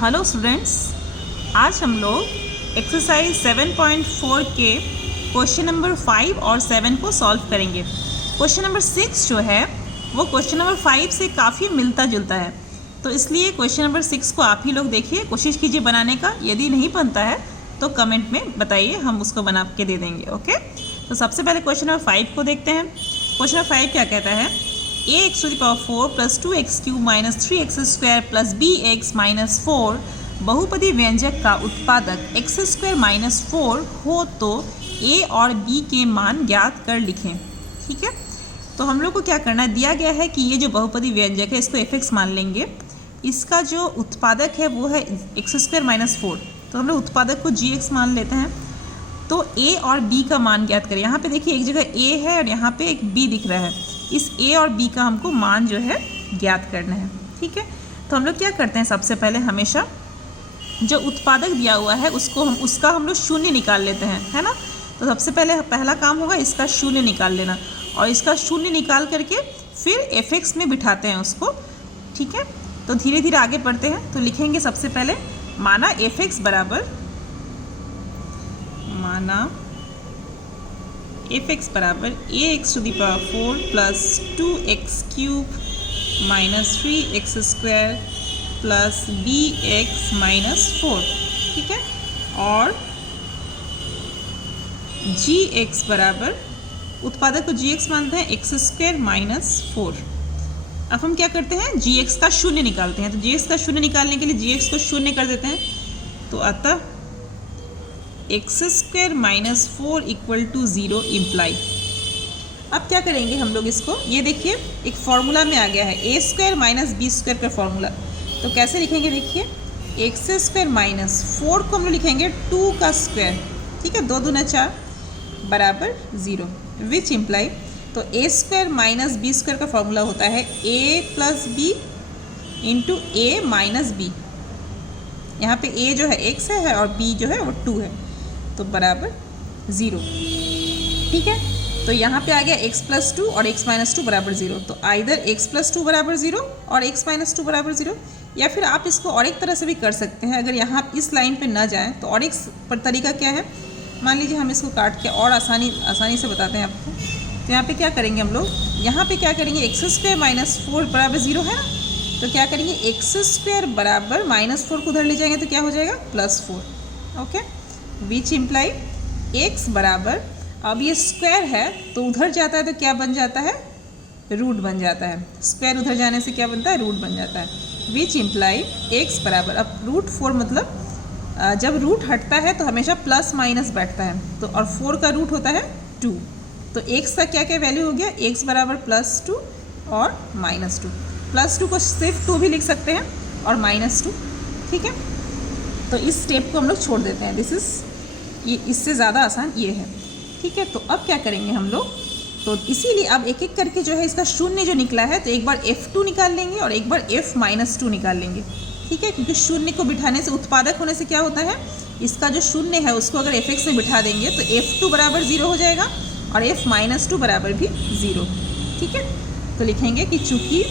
Hello students, आज हम लोग एक्सरसाइज 7.4 के क्वेश्चन नंबर 5 और 7 को सॉल्व करेंगे। क्वेश्चन नंबर 6 जो है वो क्वेश्चन नंबर 5 से काफ़ी मिलता जुलता है, तो इसलिए क्वेश्चन नंबर 6 को आप ही लोग देखिए, कोशिश कीजिए बनाने का। यदि नहीं बनता है तो कमेंट में बताइए, हम उसको बना के दे देंगे। ओके, तो सबसे पहले क्वेश्चन नंबर 5 को देखते हैं। क्वेश्चन नंबर 5 क्या कहता है? ax⁴ plus 2x³ minus 3x² plus bx-4 बहुपदी व्यंजक का उत्पादक x² माइनस 4 हो तो a और b के मान ज्ञात कर लिखें। ठीक है, तो हम लोग को क्या करना है, दिया गया है कि ये जो बहुपदी व्यंजक है इसको fx मान लेंगे, इसका जो उत्पादक है वो है x² माइनस 4, तो हम लोग उत्पादक को gx मान लेते हैं। तो a और b का मान ज्ञात करें। यहाँ पे देखिए एक जगह a है और यहाँ पे एक b दिख रहा है, इस a और b का हमको मान जो है ज्ञात करना है। ठीक है, तो हम लोग क्या करते हैं, सबसे पहले हमेशा जो उत्पादक दिया हुआ है उसका हम लोग शून्य निकाल लेते हैं, है ना। तो सबसे पहले पहला काम होगा इसका शून्य निकाल लेना, और इसका शून्य निकाल करके फिर fx में बिठाते हैं उसको। ठीक है, तो धीरे धीरे आगे बढ़ते हैं। तो लिखेंगे सबसे पहले माना fx बराबर ax⁴ plus 2x³ minus 3x² plus bx-4। ठीक है, और gx बराबर, उत्पादक को gx मानते हैं x² माइनस 4। अब हम क्या करते हैं, gx का शून्य निकालते हैं। तो gx का शून्य निकालने के लिए gx को शून्य कर देते हैं, तो अतः x² minus 4 equal to 0 imply. अब क्या करेंगे हम लोग इसको, ये देखिए एक फॉर्मूला में आ गया है a² माइनस b² का फॉर्मूला। तो कैसे लिखेंगे, देखिए x² माइनस 4 को हम लोग लिखेंगे 2 का स्क्वायर। ठीक है, 2 दूना 4 बराबर 0, विच इम्प्लाई, तो a² माइनस b² का फॉर्मूला होता है a plus b into a minus b। यहाँ पे a जो है x है और b जो है वो 2 है, तो बराबर 0। ठीक है, तो यहाँ पे आ गया x प्लस 2 और x माइनस 2 बराबर 0। तो आइदर x प्लस 2 बराबर 0 और x माइनस 2 बराबर 0, या फिर आप इसको और एक तरह से भी कर सकते हैं। अगर यहाँ इस लाइन पे ना जाएं तो और एक तरीका क्या है, मान लीजिए हम इसको काट के और आसानी से बताते हैं आपको। तो यहाँ पे क्या करेंगे हम लोग, यहाँ पे क्या करेंगे, x² माइनस 4 बराबर 0 है ना, तो क्या करेंगे x² बराबर माइनस 4 को उधर ले जाएंगे तो क्या हो जाएगा, प्लस 4। ओके, विच इम्प्लाई x बराबर, अब ये स्क्वायर है तो उधर जाता है तो क्या बन जाता है, रूट बन जाता है। स्क्वायर उधर जाने से क्या बनता है, रूट बन जाता है। विच इम्प्लाई x बराबर, अब √4 मतलब जब रूट हटता है तो हमेशा प्लस माइनस बैठता है, तो और 4 का रूट होता है 2, तो x का क्या क्या वैल्यू हो गया, x बराबर प्लस 2 और माइनस 2। प्लस 2 को सिर्फ 2 भी लिख सकते हैं और माइनस 2। ठीक है, तो इस स्टेप को हम लोग छोड़ देते हैं, दिस इज ये, इससे ज़्यादा आसान ये है। ठीक है, तो अब क्या करेंगे हम लोग, तो इसीलिए अब एक एक करके जो है इसका शून्य जो निकला है तो एक बार f2 निकाल लेंगे और एक बार f माइनस 2 निकाल लेंगे। ठीक है, क्योंकि शून्य को बिठाने से, उत्पादक होने से क्या होता है, इसका जो शून्य है उसको अगर fx में बिठा देंगे तो f2 बराबर 0 हो जाएगा और f माइनस 2 बराबर भी 0। ठीक है, तो लिखेंगे कि चूँकि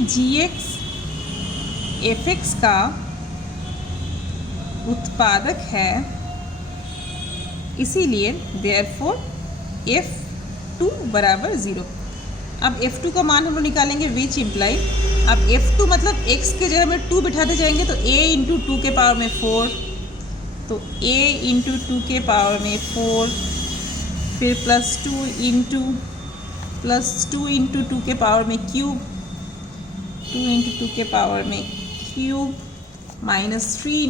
gx fx का उत्पादक है, इसीलिए देयरफॉर f2 बराबर 0। अब f2 का मान हम लोग निकालेंगे, विच इम्प्लाई, अब f2 मतलब x के जगह में 2 बिठाते जाएंगे तो a इंटू 2 के पावर में 4, तो a इंटू 2 के पावर में 4, फिर प्लस 2 इंटू 2 के पावर में क्यूब, 2 इंटू 2 के पावर में cube, minus 3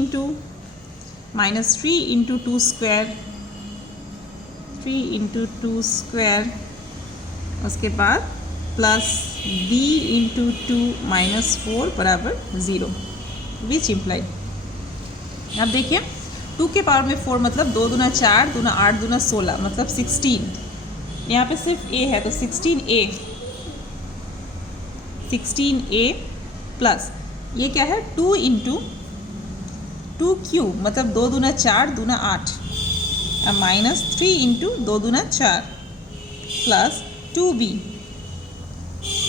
into 2 square, 3 into 2 square, उसके बाद प्लस b इंटू 2 माइनस 4 बराबर 0, विच इम्प्लाई। अब देखिए 2 के पावर में 4 मतलब 2 दूना 4, दूना 8, दूना 16 मतलब 16। यहाँ पे सिर्फ a है तो 16a प्लस ये क्या है, 2 इंटू 2 क्यूब मतलब 2 दूना 4, दूना 8, अब माइनस 3 इंटू 2 दूना 4 प्लस 2b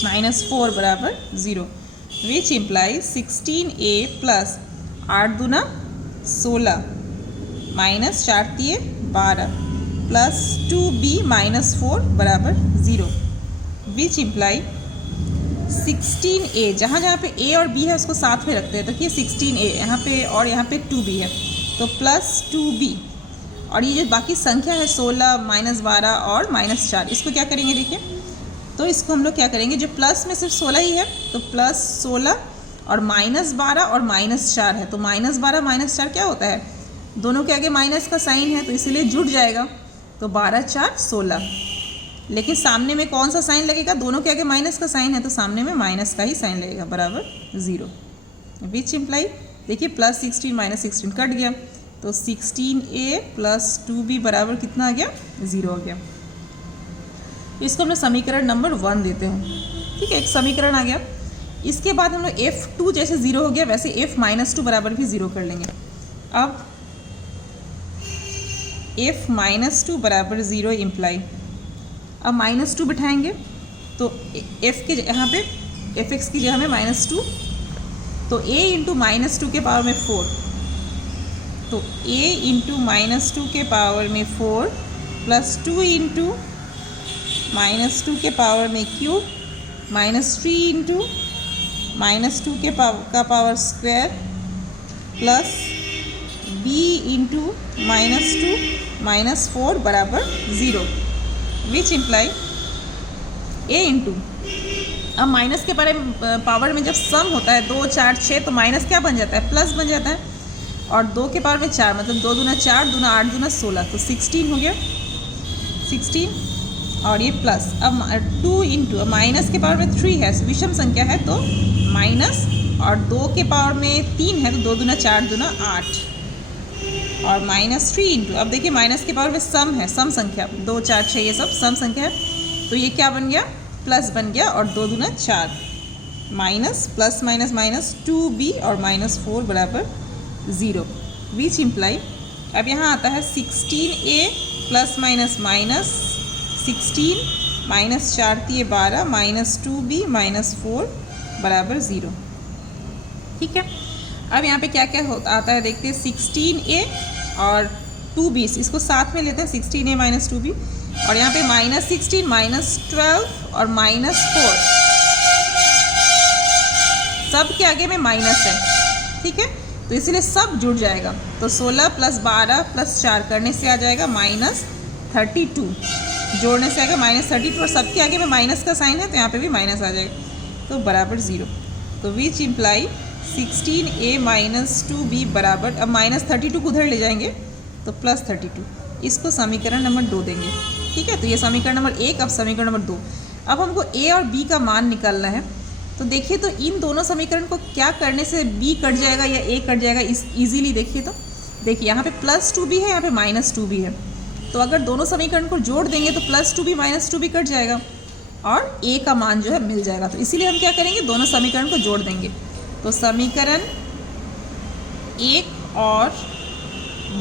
-4 बराबर 0। विच इम्प्लाई 16a प्लस 8 दूना 16 माइनस 4 तिये 12 प्लस 2b माइनस 4 बराबर 0, विच इम्प्लाई 16a, जहाँ जहाँ पे a और b है उसको साथ में रखते हैं, तो ये 16a यहाँ पे और यहाँ पे 2b है, तो प्लस 2b, और ये जो बाकी संख्या है 16 माइनस 12 और माइनस 4, इसको क्या करेंगे देखिए, तो इसको हम लोग क्या करेंगे, जो प्लस में सिर्फ 16 ही है तो प्लस 16 और माइनस 12 और माइनस 4 है, तो माइनस 12 माइनस 4 क्या होता है, दोनों के आगे माइनस का साइन है तो इसीलिए जुड़ जाएगा, तो 12 4 16, लेकिन सामने में कौन सा साइन लगेगा, दोनों के आगे माइनस का साइन है तो सामने में माइनस का ही साइन लगेगा, बराबर 0, विच इम्प्लाई देखिए प्लस 16 माइनस 16 कट गया, तो 16a प्लस 2b बराबर कितना आ गया, 0 आ गया। इसको हम लोग समीकरण नंबर 1 देते हैं, ठीक है, एक समीकरण आ गया। इसके बाद हम लोग f2 जैसे 0 हो गया वैसे f माइनस 2 बराबर भी 0 कर लेंगे। अब f माइनस 2 बराबर 0 इम्प्लाई, अब माइनस 2 बिठाएंगे तो f के यहाँ पे fx की जगह में माइनस 2, तो a इंटू माइनस 2 के पावर में 4, तो a इंटू माइनस 2 के पावर में 4 प्लस 2 इंटू माइनस 2 के पावर में क्यूब माइनस 3 इंटू माइनस 2 के power square plus b into minus 2 minus 4 बराबर 0, विच इम्प्लाई a इंटू, अब माइनस के पावर में जब सम होता है 2 4 6 तो माइनस क्या बन जाता है, प्लस बन जाता है, और 2 के पावर में 4 मतलब 2 दूना 4 दूना 8 दूना 16, तो 16 हो गया 16, और ये प्लस, अब 2 इंटू माइनस के पावर में 3 है, विषम संख्या है तो माइनस, और 2 के पावर में 3 है तो 2 दूना 4 दूना 8, और माइनस 3 इंटू, अब देखिए माइनस के पावर में सम है, सम संख्या 2 4 6 ये सब सम संख्या है, तो ये क्या बन गया, प्लस बन गया, और 2 दूना 4 minus plus minus minus 2b और माइनस 4 बराबर 0, विच इम्प्लाई, अब यहाँ आता है 16a plus minus minus 16 minus 4 तिये 12 minus 2b minus 4 बराबर 0, ठीक है। अब यहाँ पे क्या क्या आता है देखते हैं, 16a और 2b, इसको साथ में लेते हैं, 16a माइनस 2b, और यहाँ पे माइनस 16 माइनस 12 और माइनस 4, सब के आगे में माइनस है, ठीक है, तो इसीलिए सब जुड़ जाएगा, तो 16 प्लस 12 प्लस 4 करने से आ जाएगा माइनस 32, जोड़ने से आएगा माइनस 32, और सबके आगे में माइनस का साइन है तो यहाँ पे भी माइनस आ जाएगा, तो बराबर 0, तो विच इम्प्लाई 16a माइनस 2b बराबर, अब माइनस 32 को उधर ले जाएंगे तो प्लस 32, इसको समीकरण नंबर 2 देंगे, ठीक है, तो ये समीकरण नंबर 1, अब समीकरण नंबर 2। अब हमको a और b का मान निकालना है, तो देखिए तो इन दोनों समीकरण को क्या करने से b कट जाएगा या a कट जाएगा, इस ईजिली देखिए, तो देखिए यहाँ पे प्लस 2b है, यहाँ पे माइनस 2b है, तो अगर दोनों समीकरण को जोड़ देंगे तो plus 2b minus 2b cut जाएगा और a का मान जो है मिल जाएगा, तो इसीलिए हम क्या करेंगे, दोनों समीकरण को जोड़ देंगे, तो समीकरण 1 और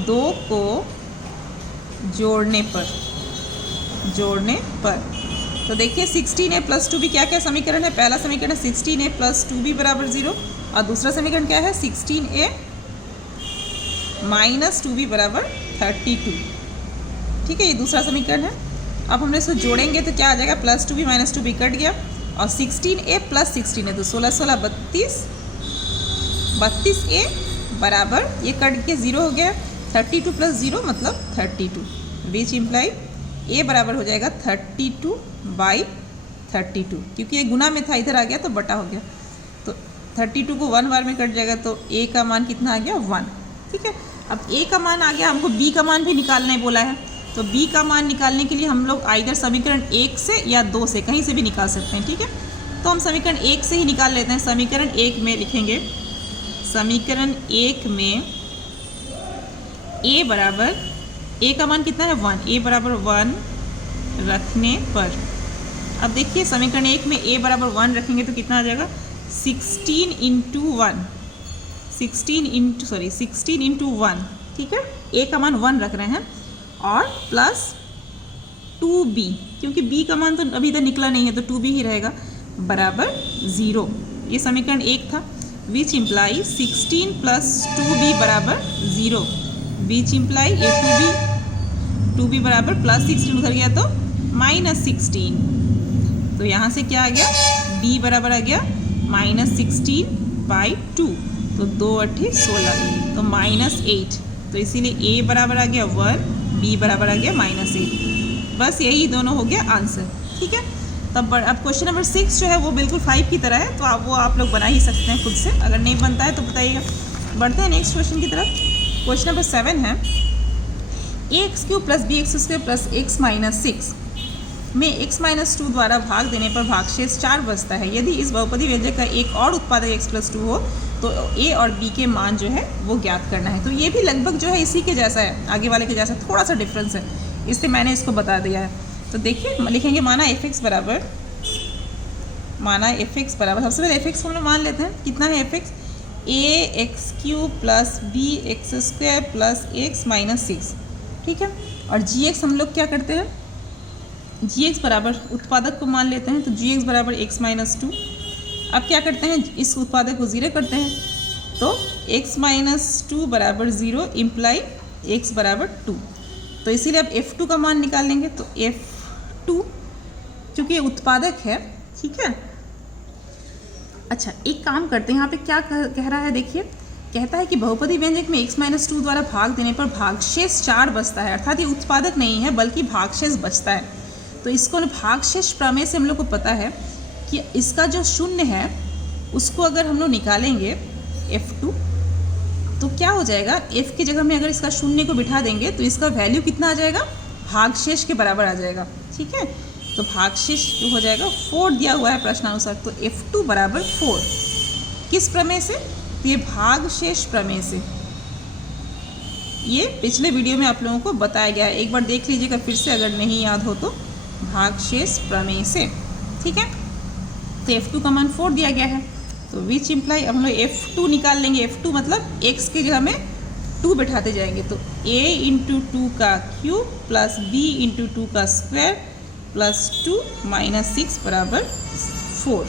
2 को जोड़ने पर तो देखिए 16a प्लस 2b क्या क्या समीकरण है, पहला समीकरण है 16a प्लस 2b बराबर 0, और दूसरा समीकरण क्या है, 16a माइनस 2b बराबर 32, ठीक है, ये दूसरा समीकरण है। अब हमने इसको जोड़ेंगे तो क्या आ जाएगा, plus 2b minus 2b cut गया, और 16a प्लस 16 है तो 16 16 32, 32a बराबर ये कट के 0 हो गया, 32 प्लस 0 मतलब 32, विच इम्प्लाई a बराबर हो जाएगा 32/32, क्योंकि ये गुना में था इधर आ गया तो बटा हो गया, तो 32 को 1 बार में कट जाएगा, तो a का मान कितना आ गया, 1, ठीक है। अब a का मान आ गया, हमको b का मान भी निकालने बोला है, तो b का मान निकालने के लिए हम लोग आइदर समीकरण 1 से या 2 से कहीं से भी निकाल सकते हैं, ठीक है, तो हम समीकरण 1 से ही निकाल लेते हैं। समीकरण 1 में लिखेंगे, समीकरण 1 में a बराबर, a का मान कितना है 1, a बराबर 1 रखने पर, अब देखिए समीकरण 1 में a बराबर 1 रखेंगे तो कितना आ जाएगा, 16 इंटू 1, ठीक है, a का मान 1 रख रहे हैं, और प्लस 2b, क्योंकि b का मान तो अभी तक निकला नहीं है तो 2b ही रहेगा, बराबर 0, ये समीकरण 1 था। विच इम्प्लाई 16 प्लस 2b बराबर 0, विच इम्प्लाई ये 2b बराबर प्लस 16 उधर गया तो माइनस 16, तो यहाँ से क्या आ गया, b बराबर आ गया -16/2, तो 2 8 16, तो -8, तो इसीलिए a बराबर आ गया 1, b बराबर आ गया -8। बस यही दोनों हो गया आंसर। ठीक है, तब अब क्वेश्चन नंबर 6 जो है वो बिल्कुल 5 की तरह है, तो आप लोग बना ही सकते हैं खुद से, अगर नहीं बनता है तो बताइएगा। बढ़ते हैं नेक्स्ट क्वेश्चन की तरफ। क्वेश्चन नंबर 7 है ax³ plus bx² plus x minus 6 में x माइनस 2 द्वारा भाग देने पर भागशेष 4 बचता है। यदि इस बहुपदी व्यंजक का एक और उत्पादक x प्लस 2 हो तो a और b के मान जो है वो ज्ञात करना है। तो ये भी लगभग जो है इसी के जैसा है, आगे वाले के जैसा, थोड़ा सा डिफरेंस है, इससे मैंने इसको बता दिया है। तो देखिए लिखेंगे माना fx बराबर सबसे पहले fx को हम लोग मान लेते हैं। कितना है fx, ax³ plus bx² plus x minus 6। ठीक है, और gx हम लोग क्या करते हैं, gx बराबर उत्पादक को मान लेते हैं, तो gx बराबर x माइनस 2। अब क्या करते हैं, इस उत्पादक को 0 करते हैं, तो x माइनस 2 बराबर 0 इम्प्लाई x बराबर 2। तो इसीलिए अब f2 का मान निकाल लेंगे, तो f2 चूँकि ये उत्पादक है। ठीक है, अच्छा एक काम करते हैं, यहाँ पे क्या कह रहा है, देखिए कहता है कि बहुपदी व्यंजक में x माइनस 2 द्वारा भाग देने पर भागशेष 4 बचता है, अर्थात ये उत्पादक नहीं है बल्कि भागशेष बचता है। तो इसको भागशेष प्रमेय से हम लोग को पता है कि इसका जो शून्य है उसको अगर हम लोग निकालेंगे f2, तो क्या हो जाएगा, f की जगह में अगर इसका शून्य को बिठा देंगे तो इसका वैल्यू कितना आ जाएगा, भागशेष के बराबर आ जाएगा। ठीक है, तो भागशेष जो हो जाएगा 4 दिया हुआ है प्रश्नानुसार, तो f2 बराबर 4। किस प्रमेय से, तो ये भागशेष प्रमेय से। ये पिछले वीडियो में आप लोगों को बताया गया है, एक बार देख लीजिएगा फिर से अगर नहीं याद हो तो, भागशेष प्रमेय से। ठीक है, तो f2 का मान 4 दिया गया है, तो विच इम्प्लाई अब हम लोग f2 निकाल लेंगे। f2 मतलब x की जगह में 2 बैठाते जाएंगे, तो a इंटू 2 का क्यूब प्लस b इंटू 2 का स्क्वायर प्लस 2 माइनस 6 बराबर 4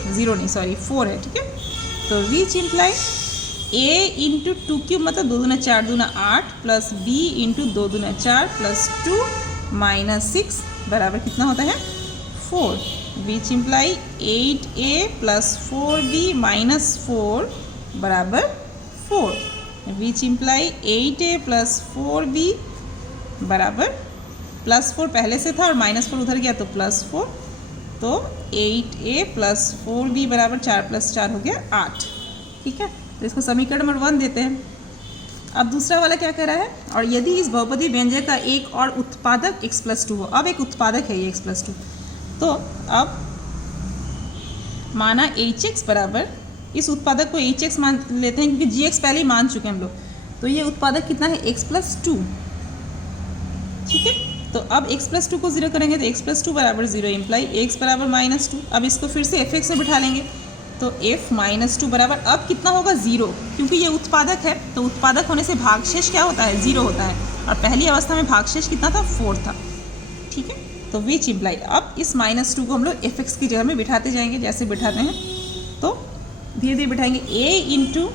है। ठीक है, तो विच इम्प्लाई a इंटू 2 क्यूब मतलब 2 दूना 4 दूना 8 प्लस b इंटू 2 दूना 4 प्लस 2 माइनस 6 बराबर कितना होता है 4, विच imply 8a plus 4b minus 4 बराबर 4, विच इम्प्लाई 8a प्लस 4b बराबर प्लस 4 पहले से था और माइनस 4 उधर गया तो प्लस 4, तो 8a प्लस 4b बराबर 4 प्लस 4 हो गया 8। ठीक है, तो इसको समीकरण नंबर 1 देते हैं। अब दूसरा वाला क्या कह रहा है, और यदि इस बहुपदी व्यंजक का एक और उत्पादक x प्लस 2 हो। अब एक उत्पादक है ये x प्लस 2, तो अब माना hx बराबर, इस उत्पादक को hx मान लेते हैं क्योंकि gx पहले ही मान चुके हैं हम लोग, तो ये उत्पादक कितना है x प्लस 2। ठीक है, तो अब x प्लस 2 को 0 करेंगे तो x प्लस 2 बराबर 0 इम्प्लाई x बराबर माइनस 2। अब इसको फिर से fx में बिठा लेंगे, तो f माइनस 2 बराबर अब कितना होगा 0, क्योंकि ये उत्पादक है, तो उत्पादक होने से भागशेष क्या होता है 0 होता है, और पहली अवस्था में भागशेष कितना था 4 था। ठीक है, तो विच इम्प्लाई अब इस माइनस 2 को हम लोग fx की जगह में बिठाते जाएंगे, जैसे बिठाते हैं तो धीरे धीरे बिठाएंगे। a इंटू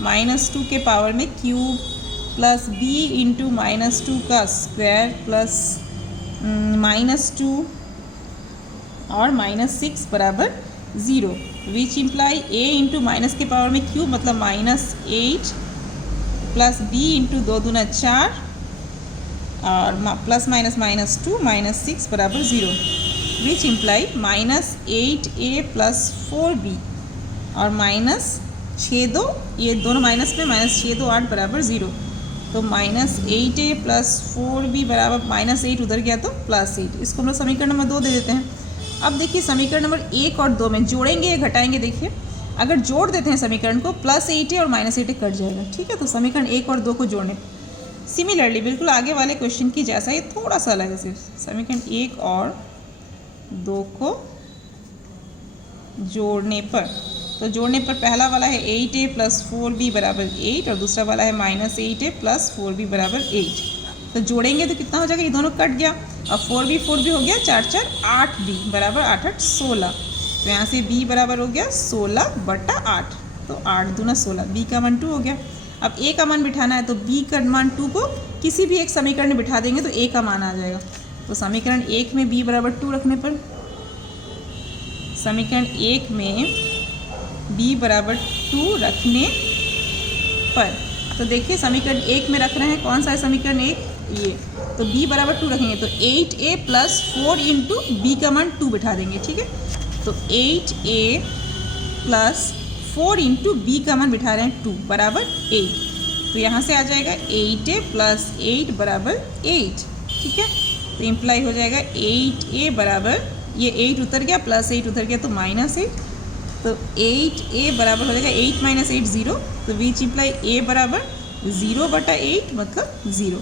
माइनस 2 के पावर में cube plus b into minus 2 का स्क्वायर प्लस माइनस 2 और माइनस 6 बराबर 0, विच इम्प्लाई a इंटू माइनस के पावर में क्यूब मतलब माइनस 8 प्लस b इंटू 2 दूना 4 और प्लस माइनस माइनस 2 माइनस 6 बराबर 0, विच imply minus 8a plus 4b और माइनस 6 ये दोनों माइनस में माइनस 6 8 बराबर 0, तो माइनस 8a प्लस 4b बराबर माइनस 8 उधर गया तो प्लस 8। इसको हम लोग समीकरण नंबर 2 दे देते हैं। अब देखिए समीकरण नंबर 1 और 2 में जोड़ेंगे या घटाएंगे, देखिए अगर जोड़ देते हैं समीकरण को प्लस 8a और माइनस 8a कट जाएगा। ठीक है, तो समीकरण 1 और 2 को जोड़ने सिमिलरली बिल्कुल आगे वाले क्वेश्चन की जैसा ही थोड़ा सा अलग है, सिर्फ समीकरण 1 और 2 को जोड़ने पर, तो जोड़ने पर पहला वाला है 8a प्लस 4b बराबर 8 और दूसरा वाला है माइनस 8a प्लस 4b बराबर 8। तो जोड़ेंगे तो कितना हो जाएगा, ये दोनों कट गया और 4b हो गया 4 4 8b बराबर 8 8 16। तो यहाँ से b बराबर हो गया 16/8, तो 8 दूना 16, b का मान 2 हो गया। अब a का मान बिठाना है, तो b का मान 2 को किसी भी एक समीकरण में बिठा देंगे तो a का मान आ जाएगा। तो समीकरण 1 में b बराबर 2 रखने पर, समीकरण 1 में b बराबर 2 रखने पर, तो देखिए समीकरण 1 में रख रहे हैं, कौन सा है समीकरण 1, ये, तो b बराबर 2 रखेंगे तो 8a + 4 इंटू बी का मान 2 बिठा देंगे, ठीक है। तो 8a + 4 इंटू बी का मान बिठा रहे हैं 2 बराबर 8, तो यहाँ से आ जाएगा 8a + 8 बराबर 8, ठीक है। तो इम्प्लाई हो जाएगा 8a बराबर, ये 8 उतर गया प्लस 8 उतर गया तो -8, तो 8a बराबर हो जाएगा 8 - 8 0, तो विच इम्प्लाई a बराबर 0/8 मतलब 0।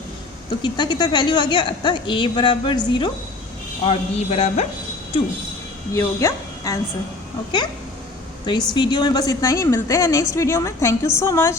तो कितना कितना वैल्यू आ गया, अतः a बराबर 0 और b बराबर 2, ये हो गया आंसर। ओके, तो इस वीडियो में बस इतना ही, मिलते हैं नेक्स्ट वीडियो में। Thank you so much.